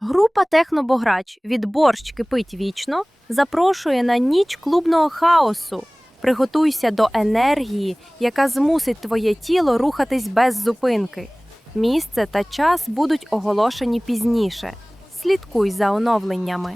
Група Технобограч від борщ кипить вічно запрошує на ніч клубного хаосу. Приготуйся до енергії, яка змусить твоє тіло рухатись без зупинки. Місце та час будуть оголошені пізніше. Слідкуй за оновленнями.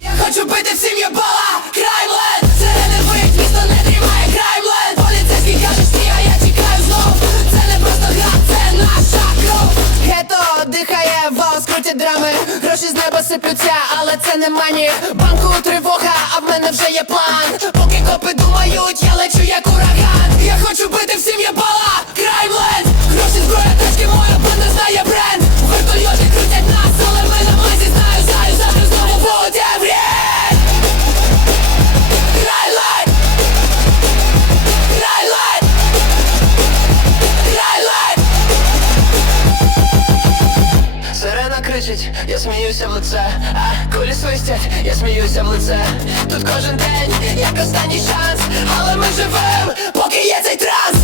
Я хочу бити всім єбала Краймленд Сирени виють, місто не тримає Краймленд Поліцейський каже, стій, а я чекаю знов Це не просто гра, це наша кров Гето дихає, волос крутять драми Гроші з неба сиплються, але це не мані. Банку тривога, а в мене вже є план. Поки копи думають, я лечу як ураган кричить, я сміюся в лице, а кулі свистять, я сміюся в лице. Тут кожен день, як останній шанс, але ми живем, поки є цей транс.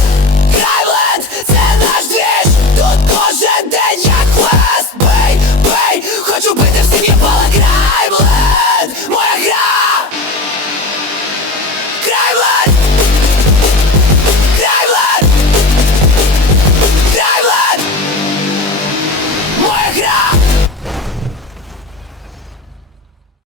Крайленд, це наш двіж, тут кожен день, як хлест, бей, бей, хочу бити всім є пала Крайленд, моя гра. Крайленд!